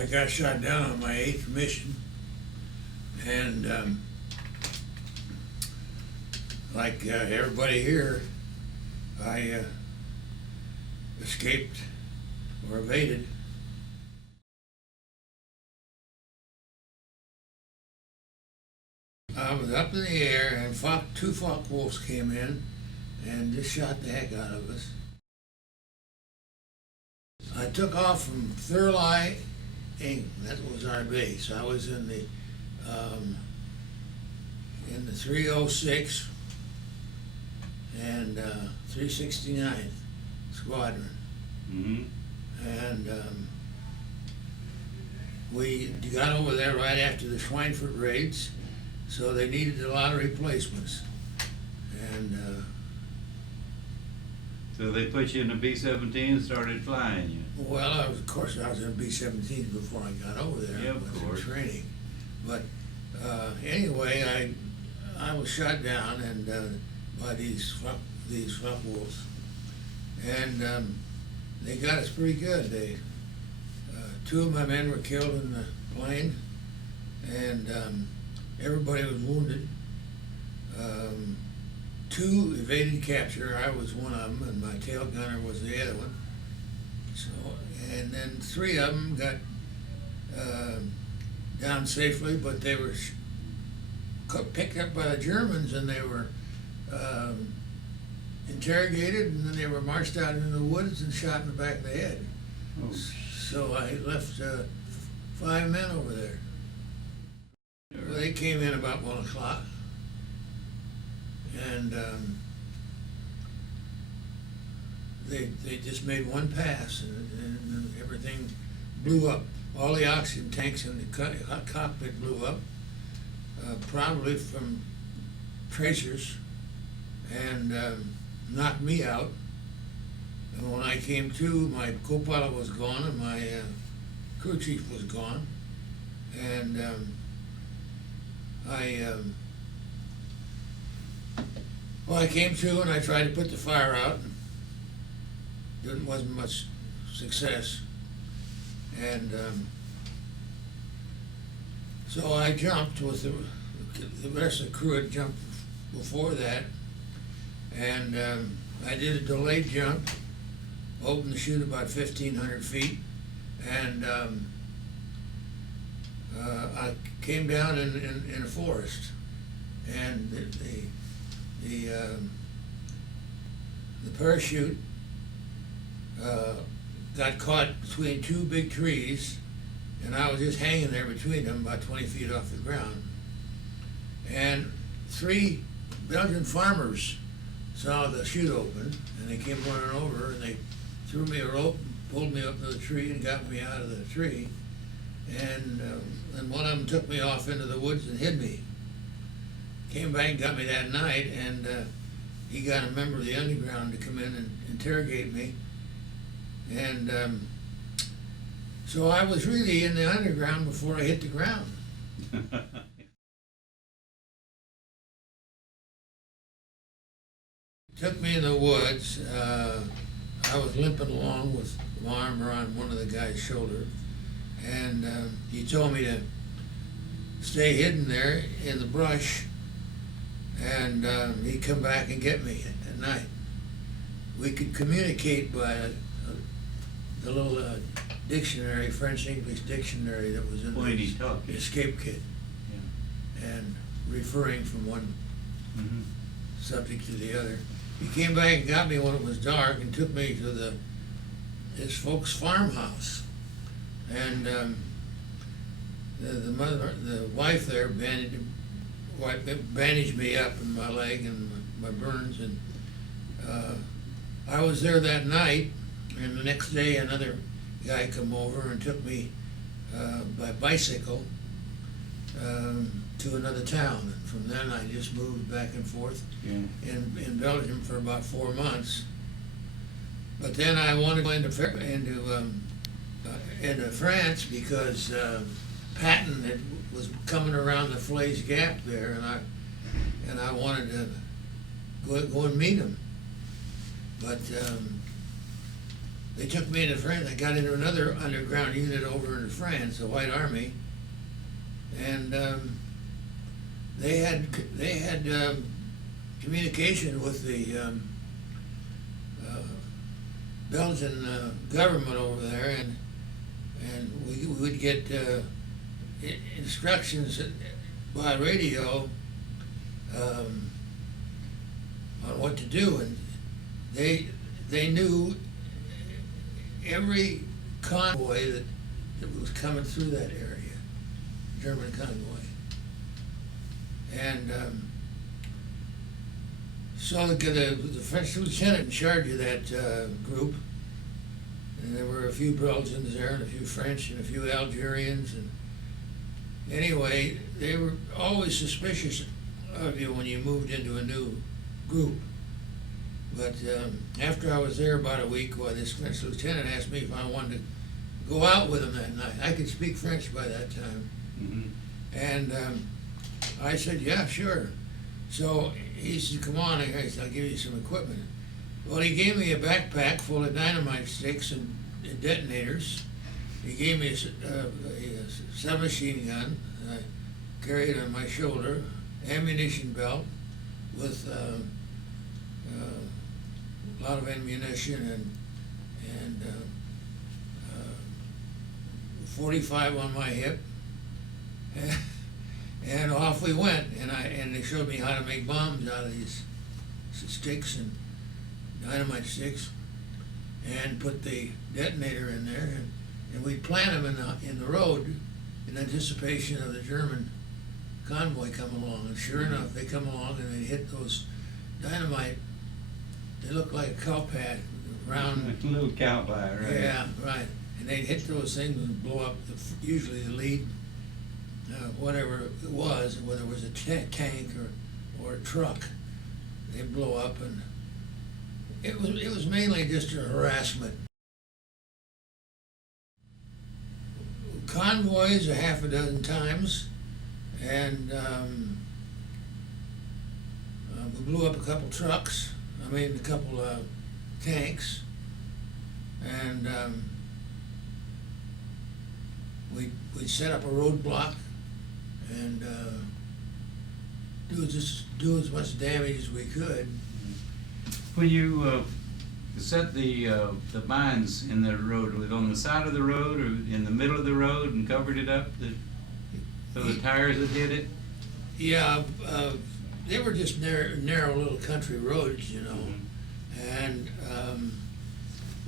I got shot down on my 8th mission, and like everybody here, I escaped or evaded. I was up in the air, and two Focke-Wulfs came in and just shot the heck out of us. I took off from Thurley, England. That was our base. I was in the 306 and 369th Squadron. Mm-hmm. And we got over there right after the Schweinfurt raids, so they needed a lot of replacements. And So they put you in a B-17 and started flying you. well, of course, I was in B-17 before I got over there. Yeah, of I was course. in training. But anyway, I was shot down and by these Focke-Wulfs, and they got us pretty good. They two of my men were killed in the plane, and everybody was wounded. Two evaded capture. I was one of them, and my tail gunner was the other one. So, and then three of them got down safely, but they were picked up by the Germans, and they were interrogated, and then they were marched out into the woods and shot in the back of the head. Oh. So I left 5 men over there. Well, they came in about 1 o'clock, and they just made one pass, and everything blew up. All the oxygen tanks in the cockpit blew up, probably from tracers, and knocked me out. And when I came to, my co-pilot was gone, and my crew chief was gone, and I came to, and I tried to put the fire out. Wasn't much success, and so I jumped with the rest of the crew had jumped before that, and I did a delayed jump, opened the chute about 1,500 feet, and I came down in a forest, and the parachute got caught between two big trees, and I was just hanging there between them, about 20 feet off the ground. And 3 Belgian farmers saw the chute open, and they came running over, and they threw me a rope, pulled me up to the tree, and got me out of the tree. And one of them took me off into the woods and hid me. Came back and got me that night, and he got a member of the underground to come in and interrogate me. And so I was really in the underground before I hit the ground. Took me in the woods. I was limping along with my arm around one of the guy's shoulder, and he told me to stay hidden there in the brush, and he'd come back and get me at night. We could communicate by the little dictionary, French-English dictionary that was in the escape kit, and referring from one subject to the other. He came back and got me when it was dark and took me to his folks' farmhouse, and the wife there bandaged me up in my leg and my burns, and I was there that night. And the next day, another guy come over and took me by bicycle to another town. And from then, I just moved back and forth in Belgium for about 4 months. But then I wanted to go into France because Patton was coming around the Falaise Gap there, and I wanted to go and meet him. But they took me into France. I got into another underground unit over in France, the White Army, and they had communication with the Belgian government over there, and we would get instructions by radio on what to do, and they knew every convoy that was coming through that area, German convoy, and so the French lieutenant in charge of that group, and there were a few Belgians there, and a few French, and a few Algerians, and anyway, they were always suspicious of you when you moved into a new group. But after I was there about a week, this French lieutenant asked me if I wanted to go out with him that night. I could speak French by that time. Mm-hmm. And I said, yeah, sure. So he said, come on, I said, I'll give you some equipment. Well, he gave me a backpack full of dynamite sticks and detonators. He gave me a submachine gun I carried on my shoulder, ammunition belt with a lot of ammunition and 45 on my hip, and off we went. And they showed me how to make bombs out of these sticks and dynamite sticks, and put the detonator in there, and we'd plant them in the road in anticipation of the German convoy coming along. And sure enough, they come along and they hit those dynamite. They look like a cow pad, round. Like a little cow pie, right? Yeah, right. And they'd hit those things and blow up usually the lead, whatever it was, whether it was a tank or a truck. They'd blow up, and it was mainly just a harassment. Convoys a half a dozen times, and we blew up a couple trucks. A couple tanks, and we set up a roadblock and do as much damage as we could. When you set the mines in the road, was it on the side of the road or in the middle of the road and covered it up so the tires would hit it? Yeah, they were just narrow little country roads, you know, Mm-hmm. and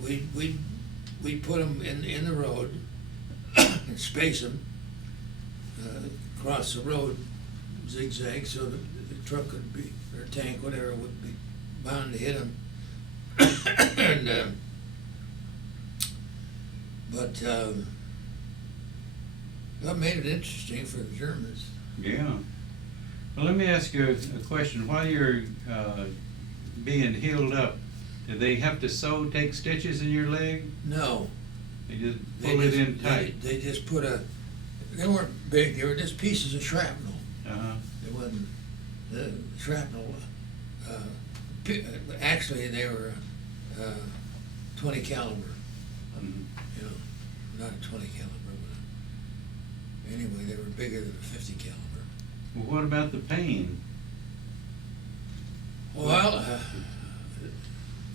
we'd put them in the road and space them across the road, zigzag, so the truck could be, or tank, whatever, would be bound to hit them. And but that made it interesting for the Germans. Yeah. Well, let me ask you a question. While you're being healed up, did they have to take stitches in your leg? No. They just pull it in tight? They just put they weren't big, they were just pieces of shrapnel. Uh-huh. It wasn't, the shrapnel, actually they were 20 caliber. Mm-hmm. You know, not a 20 caliber, but anyway, they were bigger than a 50 caliber. Well, what about the pain? Well,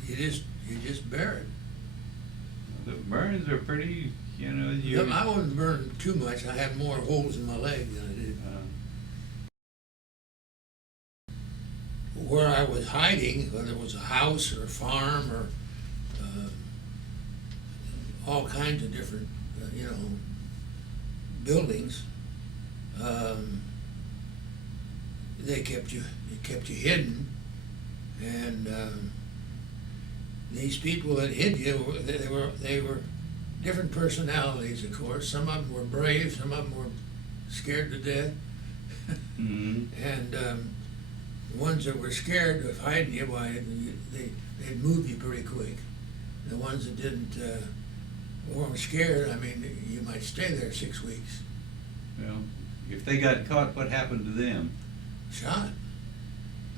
you just bear it. The burns are pretty, you know. I wasn't burning too much. I had more holes in my leg than I did. Where I was hiding, whether it was a house or a farm or all kinds of different, buildings, they kept you hidden, and these people that hid you, they were different personalities, of course. Some of them were brave, some of them were scared to death, Mm-hmm. and the ones that were scared of hiding you, they'd move you pretty quick. The ones that didn't weren't scared, you might stay there 6 weeks. Well, if they got caught, what happened to them? Shot.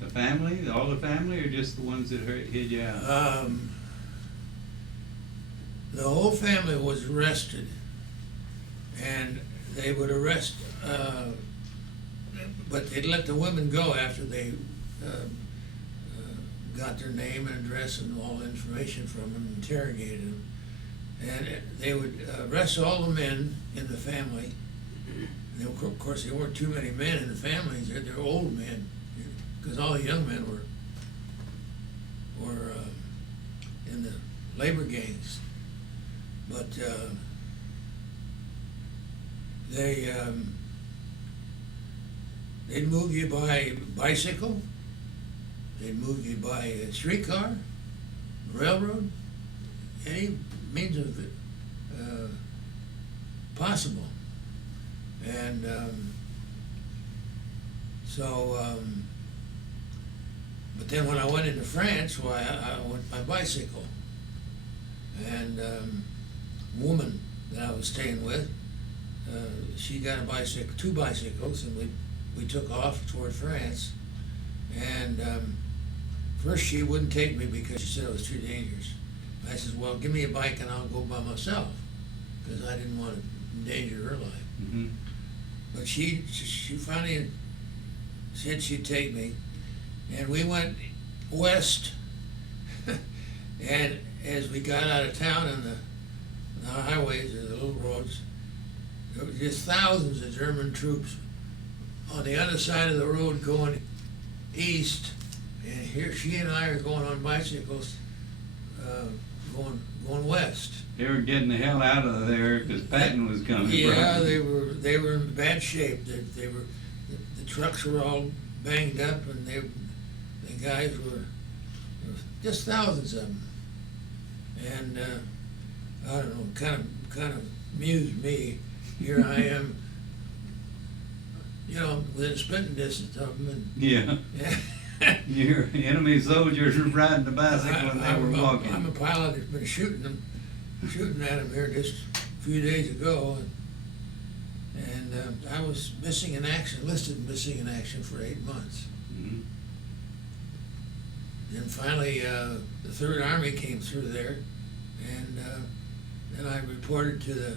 The family, all the family, or just the ones that hid you out? The whole family was arrested, and they would arrest, but they'd let the women go after they got their name and address and all the information from them, interrogated them. And they would arrest all the men in the family. And of course, there weren't too many men in the families. They're old men, because all the young men were in the labor gangs. But they'd move you by bicycle. They'd move you by a streetcar, railroad, any means of possible. And but then when I went into France, why I went by bicycle. And a woman that I was staying with, she got a bicycle, 2 bicycles, and we took off toward France. And first she wouldn't take me because she said it was too dangerous. I said, well, give me a bike and I'll go by myself, because I didn't want to endanger her life. Mm-hmm. But she finally said she'd take me, and we went west. And as we got out of town on the highways or the little roads, there were just thousands of German troops on the other side of the road going east, and here she and I are going on bicycles, going west. They were getting the hell out of there because Patton was coming. Yeah, they were in bad shape. They were the trucks were all banged up, and the guys were just thousands of them. And I don't know, kind of amused me. Here I am, within spitting distance of them. And, yeah. Your enemy soldiers were riding the bicycle and they were walking. I'm a pilot that's been shooting at them here just a few days ago, and I was missing in action, listed missing in action for 8 months. Mm-hmm. Then finally, the Third Army came through there, and then I reported to the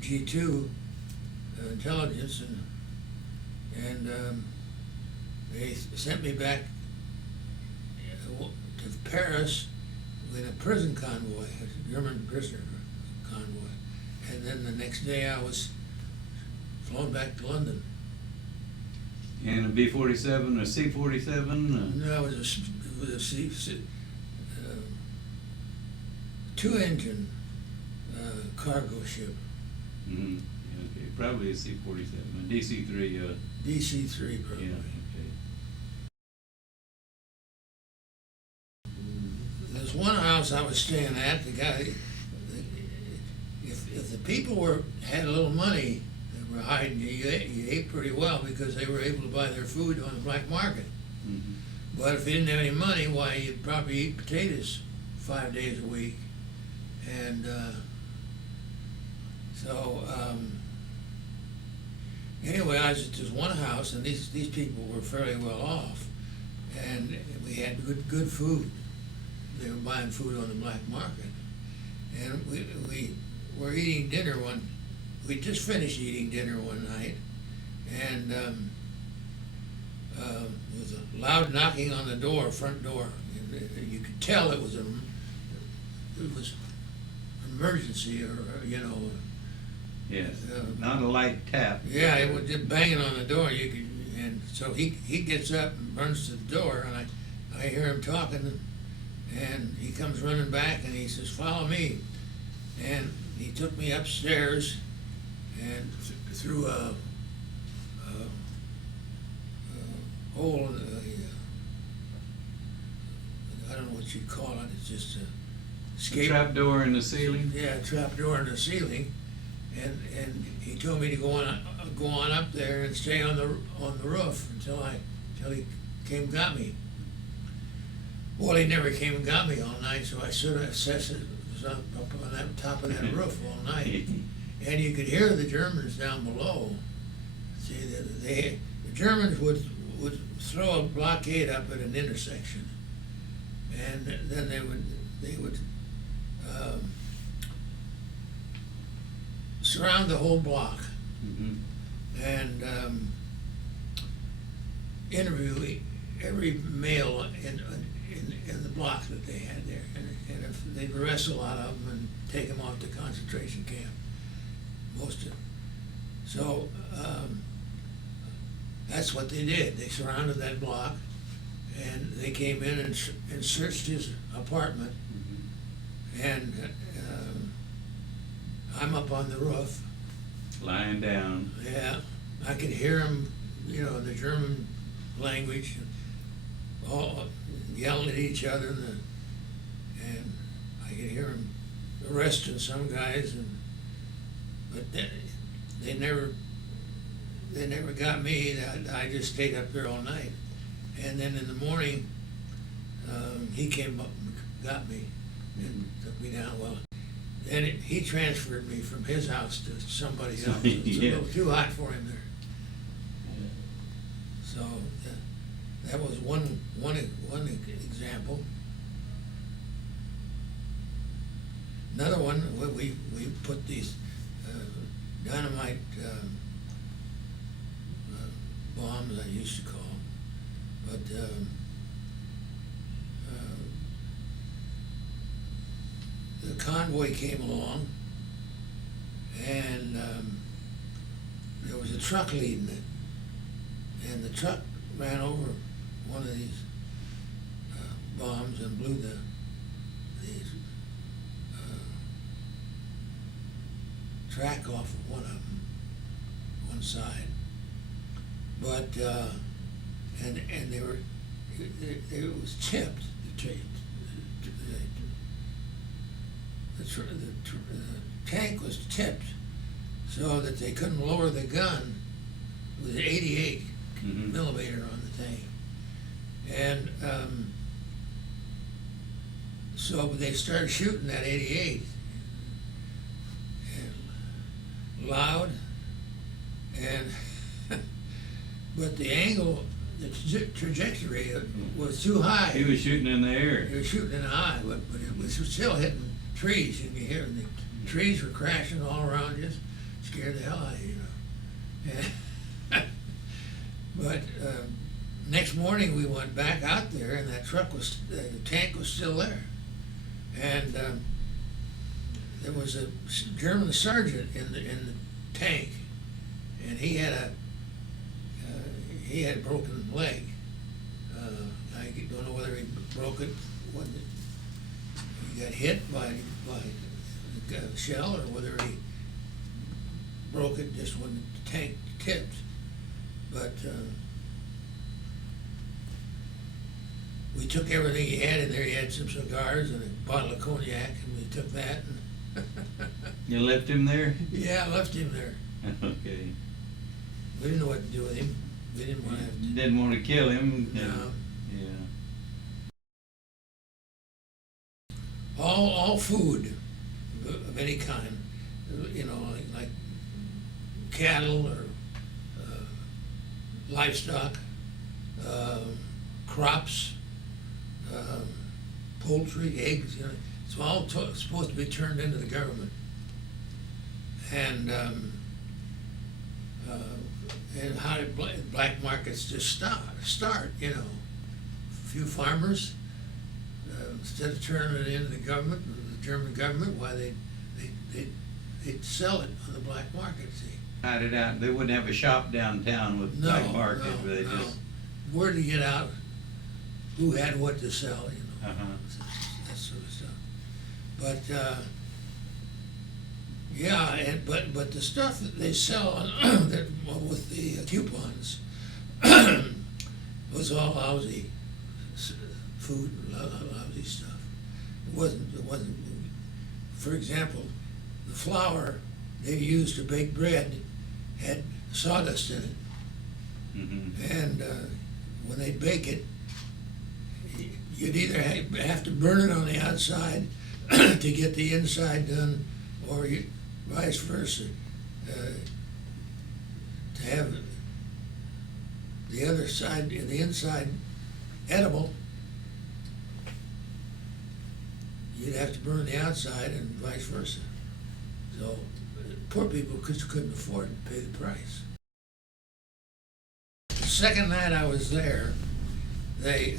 G2 intelligence, and they sent me back to Paris with a prison convoy, a German prisoner convoy. And then the next day I was flown back to London. And a B-47 or C-47? No, it was a two-engine cargo ship. Mm-hmm. Okay, probably a C-47, a DC-3. DC-3 probably. Yeah, okay. There's one house I was staying at. The guy, if the people had a little money, they were hiding. You ate pretty well because they were able to buy their food on the black market. Mm-hmm. But if you didn't have any money, why, you'd probably eat potatoes 5 days a week. And anyway, I was at this one house, and these people were fairly well off, and we had good food. They were buying food on the black market, and we were eating dinner we just finished eating dinner one night, and there was a loud knocking on the front door. You could tell it was an emergency, or Yes, not a light tap. Yeah, it was just banging on the door. And so he gets up and runs to the door, and I hear him talking, and he comes running back, and he says, "Follow me." And he took me upstairs, and through a hole, I don't know what you'd call it. It's just a escape. Trap door in the ceiling. Yeah, a trap door in the ceiling. And he told me to go on up there and stay on the roof until he came and got me. Well, he never came and got me all night, so I sort of was up on that top of that roof all night, and you could hear the Germans down below. See, the Germans would throw a blockade up at an intersection, and then they would surround the whole block Mhm. and interview every male in the block that they had there. And if they'd arrest a lot of them and take them off to concentration camp, most of them. So that's what they did. They surrounded that block, and they came in and searched his apartment. Mhm. And I'm up on the roof. Lying down. Yeah, I could hear them, you know, in the German language, all yelling at each other, and I could hear them arresting some guys, but they never got me. I just stayed up there all night, and then in the morning, he came up and got me and took me down. Well, then he transferred me from his house to somebody else. It's a little too hot for him there. So that was one example. Another one, we put these dynamite bombs, I used to call them, but the convoy came along, and there was a truck leading it, and the truck ran over one of these bombs and blew the track off of one of them, one side. But and it was tipped. The tank was tipped so that they couldn't lower the gun. It was 88 Mhm. millimeter on the tank, and so they started shooting that 88, and loud, and but the angle, the trajectory was too high. He was shooting in the air. It was shooting in the eye, but it was still hitting trees. You can hear the trees were crashing all around you. Scared the hell out of you, you know. But next morning we went back out there, and that truck was, the tank was still there, and there was a German sergeant in the tank, and he had a broken leg. I don't know whether he broke it when he got hit by a shell, or whether he broke it just when the tank tipped. But we took everything he had in there. He had some cigars and a bottle of cognac, and we took that. And You left him there? yeah, I left him there. Okay. We didn't know what to do with him. We didn't want to have to. Didn't want to kill him. No. Yeah. All food of any kind, you know, like cattle or livestock, crops, poultry, eggs, you know, it's all supposed to be turned into the government. And how did black markets just start, you know? A few farmers, instead of turning it into the government, the German government, why they'd sell it on the black market, see? Hide it out. They wouldn't have a shop downtown with black market, but they just. Word to get out who had what to sell, you know, that sort of stuff. But yeah, but the stuff that they sell with the coupons was all lousy food, lousy stuff. It wasn't. For example, the flour they used to bake bread had sawdust in it, and when they bake it, you'd either have to burn it on the outside to get the inside done, or vice versa, to have the other side, the inside edible. You'd have to burn the outside, and vice versa. So poor people couldn't afford to pay the price. The second night I was there, they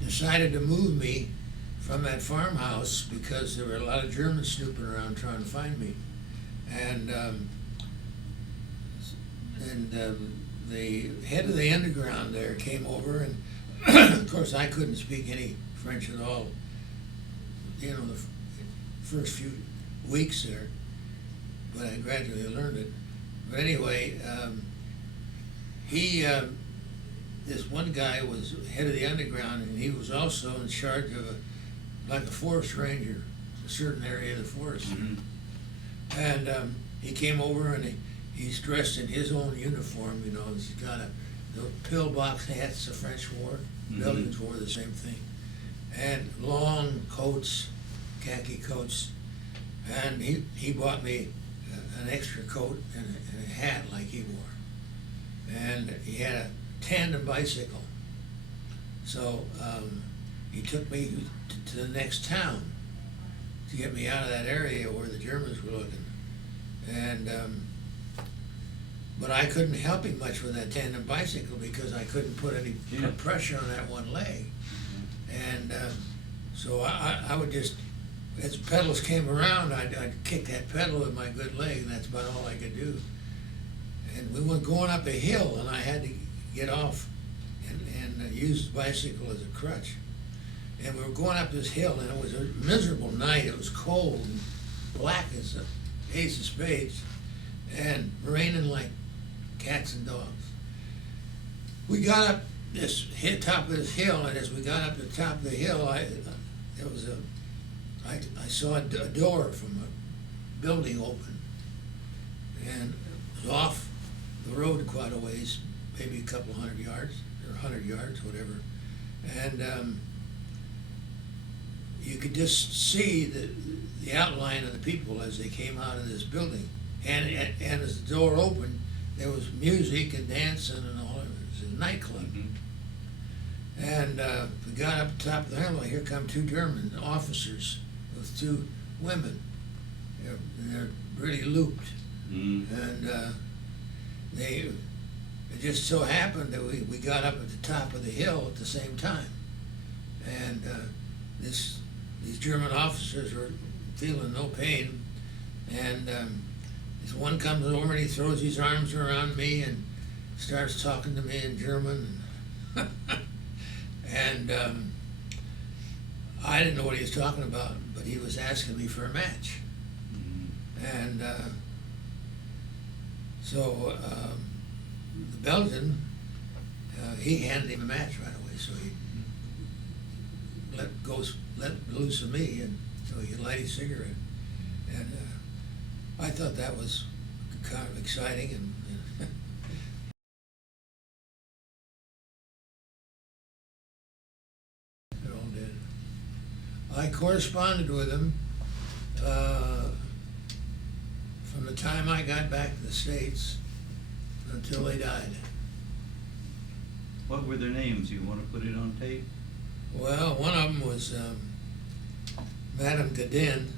decided to move me from that farmhouse because there were a lot of Germans snooping around trying to find me. And the head of the underground there came over, and of course I couldn't speak any French at all, you know, the first few weeks there, but I gradually learned it. But anyway, this one guy was head of the underground, and he was also in charge of like a forest ranger, a certain area of the forest. Mm-hmm. And he came over, and he's dressed in his own uniform, you know. He's got the pillbox hats the French wore, Mm-hmm. Belgians wore the same thing, and long coats, khaki coats. And he bought me an extra coat and a hat like he wore. And he had a tandem bicycle. So he took me to the next town to get me out of that area where the Germans were looking. And but I couldn't help him much with that tandem bicycle because I couldn't put any pressure on that one leg. And so I would just, as pedals came around, I'd kick that pedal with my good leg, and that's about all I could do. And we were going up a hill, and I had to get off and use the bicycle as a crutch. And we were going up this hill, and it was a miserable night. It was cold and black as the ace of spades, and raining like cats and dogs. We got up top of this hill, and as we got up to the top of the hill, I saw a door from a building open, and it was off the road quite a ways, maybe a couple hundred yards, or 100 yards, whatever. And you could just see the outline of the people as they came out of this building. And as the door opened, there was music and dancing and all. It was a nightclub. Mm-hmm. And we got up top of the hill, here come two German officers with two women. They're really looped. Mm-hmm. And it just so happened that we got up at the top of the hill at the same time. And these German officers were feeling no pain. And this one comes over and he throws his arms around me and starts talking to me in German. And I didn't know what he was talking about, but he was asking me for a match. Mm-hmm. And so the Belgian, he handed him a match right away, so he let loose of me, and so he could light his cigarette. And I thought that was kind of exciting, and they're all dead. I corresponded with him from the time I got back to the States until they died. What were their names? You want to put it on tape? Well, one of them was Madame Gadin.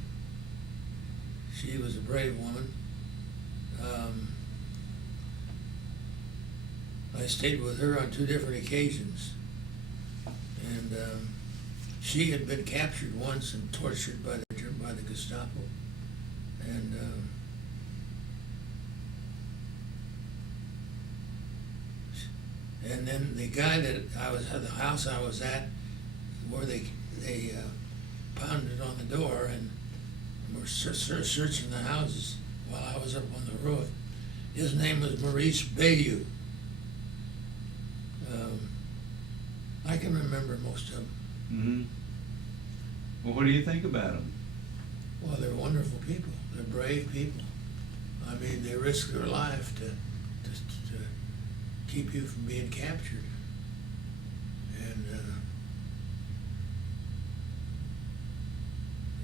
She was a brave woman. I stayed with her on 2 different occasions. And she had been captured once and tortured by the Gestapo. And then the guy that the house I was at, where they pounded on the door and were searching the houses while I was up on the roof. His name was Maurice Bayou. I can remember most of them. Mm-hmm. Well, what do you think about them? Well, they're wonderful people. They're brave people. I mean, they risk their life to keep you from being captured. And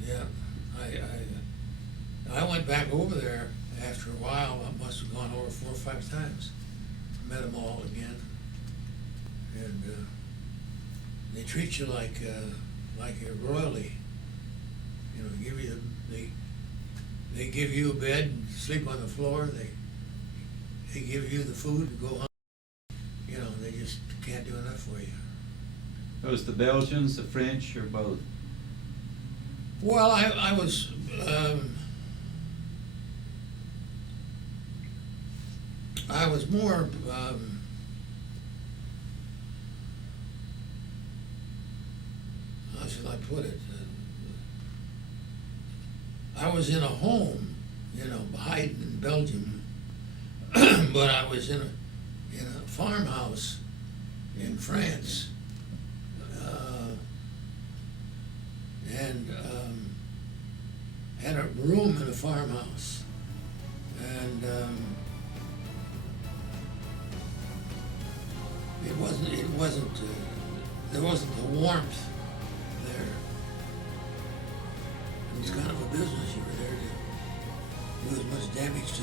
yeah, I went back over there after a while. I must have gone over 4 or 5 times. Met them all again, and they treat you like a royalty. You know, they give you a bed and sleep on the floor. They give you the food to go home. You know, they just can't do enough for you. It was the Belgians, the French, or both? Well, I was, I was more, how should I put it? I was in a home, you know, hiding in Belgium, but I was in a farmhouse in France, and had a room in a farmhouse, and there wasn't the warmth there. It was kind of a business. You were there to do as much damage to